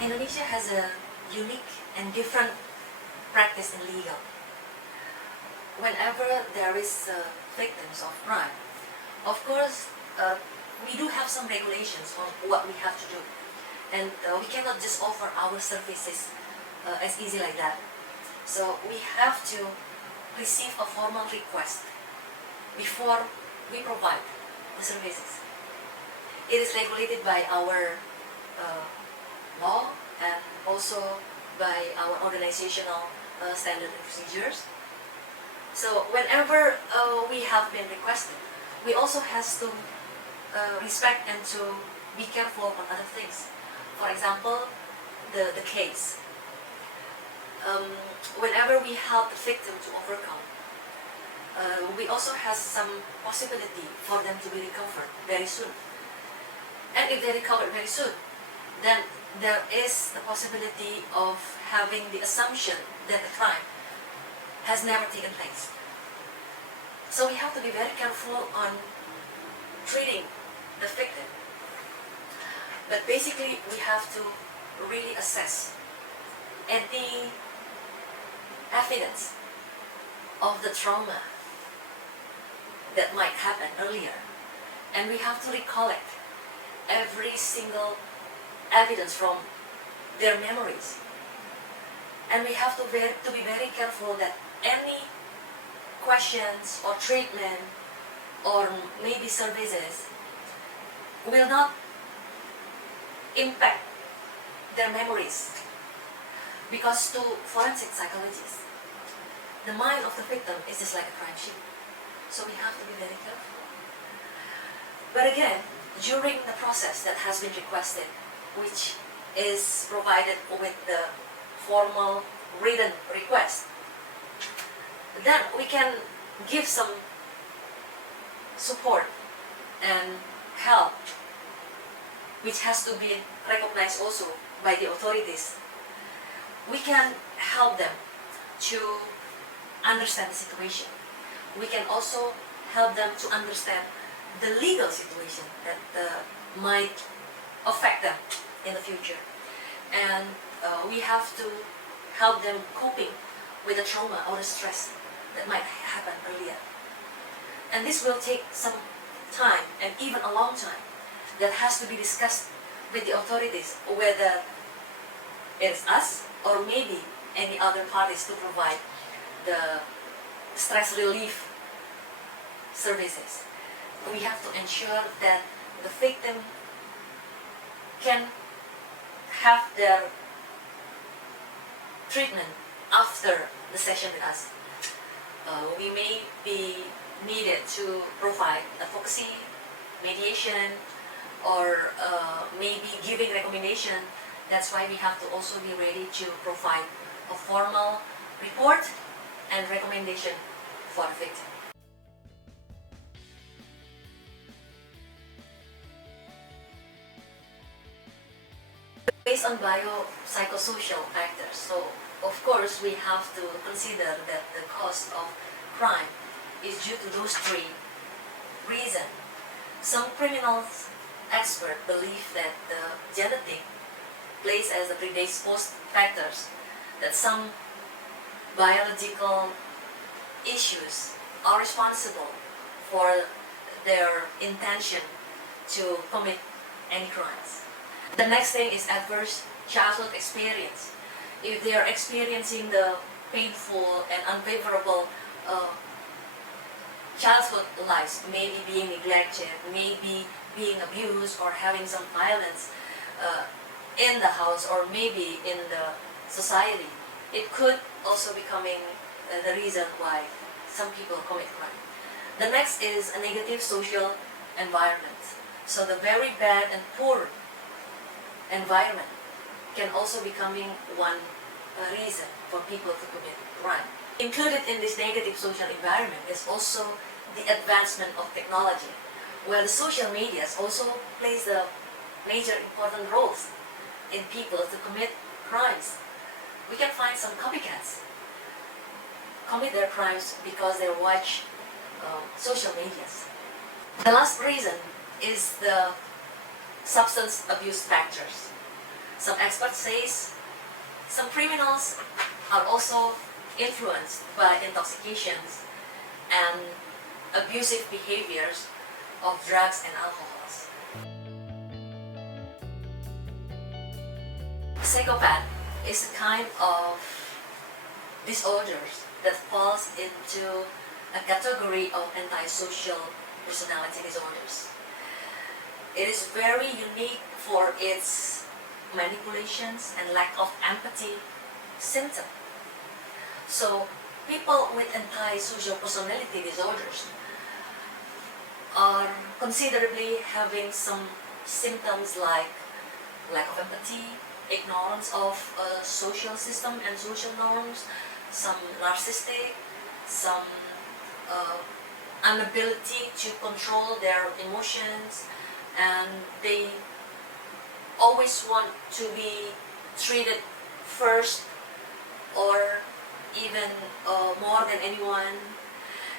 Indonesia has a unique and different practice in legal. Whenever there is victims of crime, of course, we do have some regulations on what we have to do, and we cannot just offer our services as easy like that. So we have to receive a formal request before we provide the services. It is regulated by our law and also by our organizational standard and procedures. So whenever we have been requested, we also have to respect and to be careful on other things. For example, the case. Whenever we help the victim to overcome, we also have some possibility for them to be recovered very soon. And if they recover very soon, then there is the possibility of having the assumption that the crime has never taken place. So we have to be very careful on treating the victim. But basically, we have to really assess any evidence of the trauma that might happen earlier. And we have to recollect every single evidence from their memories. And we have to be very careful that any questions or treatment or maybe services will not impact their memories. Because to forensic psychologists, the mind of the victim is just like a crime scene. So we have to be very careful. But again, during the process that has been requested, which is provided with the formal written request, then we can give some support and help, which has to be recognized also by the authorities. We can help them to understand the situation. We can also help them to understand the legal situation that might affect them in the future. And we have to help them coping with the trauma or the stress that might happen earlier. And this will take some time, and even a long time, that has to be discussed with the authorities, whether it's us or maybe any other parties to provide the stress relief services. We have to ensure that the victim can have their treatment after the session with us. We may be needed to provide advocacy, mediation, or maybe giving recommendation. That's why we have to also be ready to provide a formal report and recommendation for the victim. Based on biopsychosocial factors, so of course we have to consider that the cause of crime is due to those three reasons. Some criminals experts believe that the genetic plays as the predisposed factors, that some biological issues are responsible for their intention to commit any crimes. The next thing is adverse childhood experience. If they are experiencing the painful and unfavorable childhood lives, maybe being neglected, maybe being abused or having some violence in the house or maybe in the society, it could also becoming the reason why some people commit crime. The next is a negative social environment. So the very bad and poor environment can also becoming one reason for people to commit crime. Included in this negative social environment is also the advancement of technology, where the social media also plays a major important roles in people to commit crimes. We can find some copycats commit their crimes because they watch social medias. The last reason is the substance abuse factors. Some experts say some criminals are also influenced by intoxications and abusive behaviors of drugs and alcohols. Psychopath is a kind of disorders that falls into a category of antisocial personality disorders. It is very unique for its manipulations and lack of empathy symptom. So people with antisocial personality disorders are considerably having some symptoms like lack of empathy, ignorance of social system and social norms, some narcissistic, some inability to control their emotions, and they always want to be treated first or even more than anyone,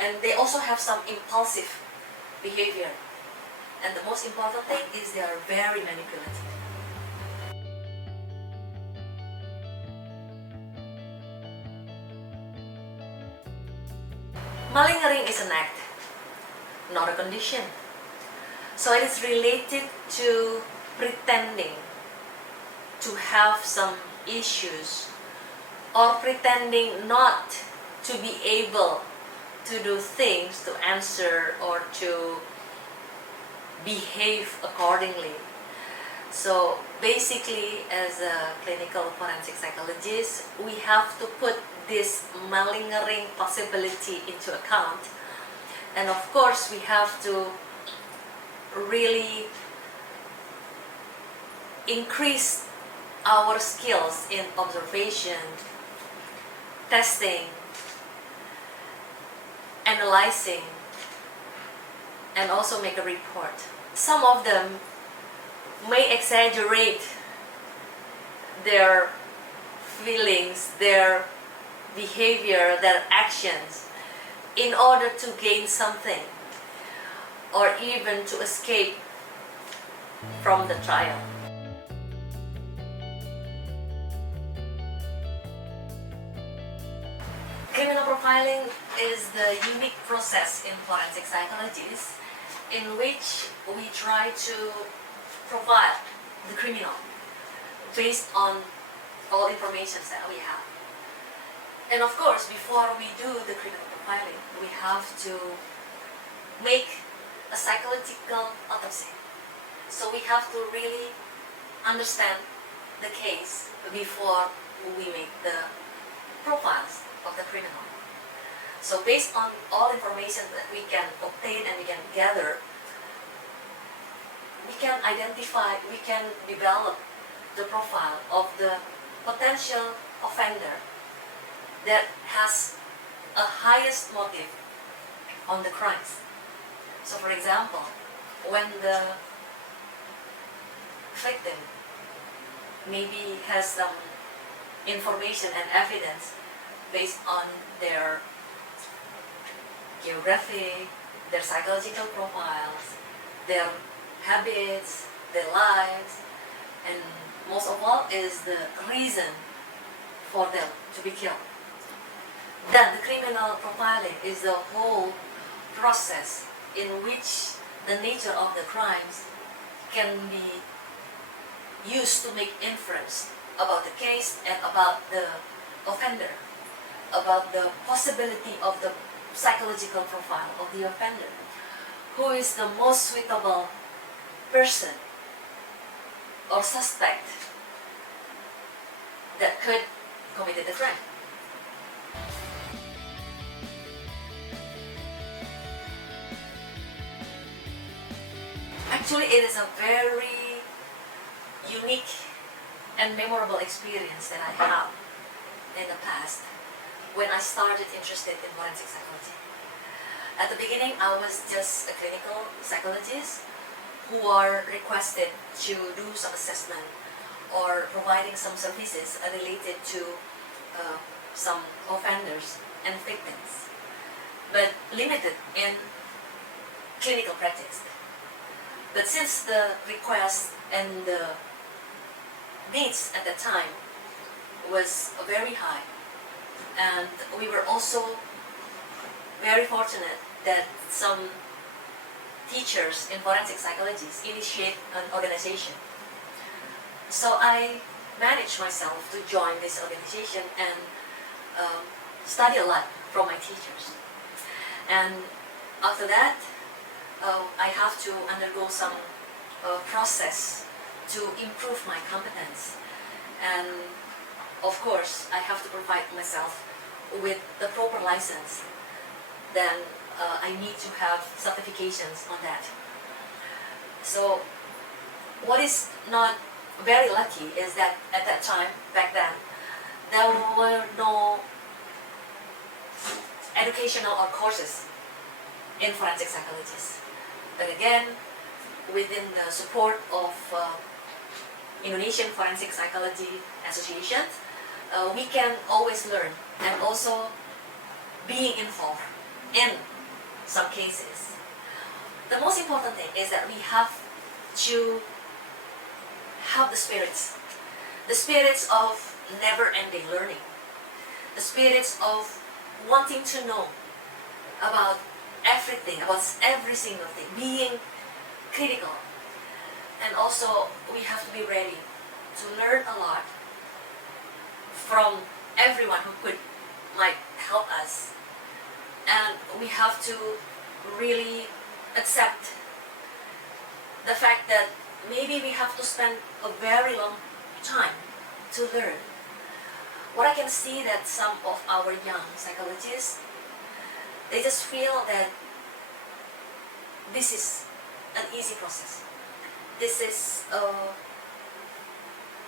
and they also have some impulsive behavior, and the most important thing is they are very manipulative. Malingering is an act, not a condition. So it is related to pretending to have some issues or pretending not to be able to do things, to answer or to behave accordingly. So basically, as a clinical forensic psychologist, we have to put this malingering possibility into account, and of course we have to really increase our skills in observation, testing, analyzing, and also make a report. Some of them may exaggerate their feelings, their behavior, their actions in order to gain something or even to escape from the trial. Criminal profiling is the unique process in forensic psychologists in which we try to profile the criminal based on all information that we have. And of course, before we do the criminal profiling, we have to make a psychological autopsy. So we have to really understand the case before we make the profiles of the criminal. So based on all information that we can obtain and we can gather, we can identify, we can develop the profile of the potential offender that has a highest motive on the crimes. So for example, when the victim maybe has some information and evidence based on their geography, their psychological profiles, their habits, their lives, and most of all is the reason for them to be killed. Then the criminal profiling is the whole process in which the nature of the crimes can be used to make inference about the case and about the offender, about the possibility of the psychological profile of the offender, who is the most suitable person or suspect that could commit the crime. Actually, it is a very unique and memorable experience that I have in the past when I started interested in forensic psychology. At the beginning, I was just a clinical psychologist who are requested to do some assessment or providing some services related to some offenders and victims, but limited in clinical practice. But since the request and the needs at that time was very high, and we were also very fortunate that some teachers in forensic psychology initiate an organization. So I managed myself to join this organization and study a lot from my teachers. And after that, I have to undergo some process to improve my competence. And of course, I have to provide myself with the proper license. Then I need to have certifications on that. So what is not very lucky is that at that time, back then, there were no educational or courses in forensic psychology. But again, within the support of Indonesian Forensic Psychology Association, we can always learn and also being involved in some cases. The most important thing is that we have to have the spirits of never-ending learning, the spirits of wanting to know about everything, about every single thing, being critical. And also we have to be ready to learn a lot from everyone who might help us. And we have to really accept the fact that maybe we have to spend a very long time to learn. What I can see that some of our young psychologists, they just feel that this is an easy process. This is a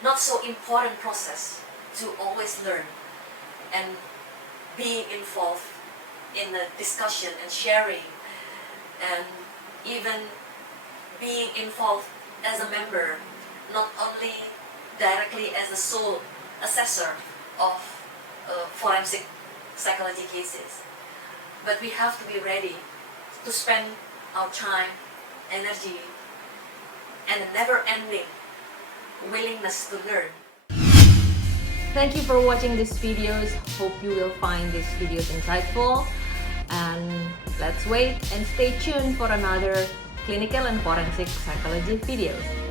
not so important process to always learn and being involved in the discussion and sharing, and even being involved as a member, not only directly as a sole assessor of forensic psychology cases, but we have to be ready to spend our time, energy, and a never-ending willingness to learn. Thank you for watching these videos. Hope you will find these videos insightful. And let's wait and stay tuned for another clinical and forensic psychology videos.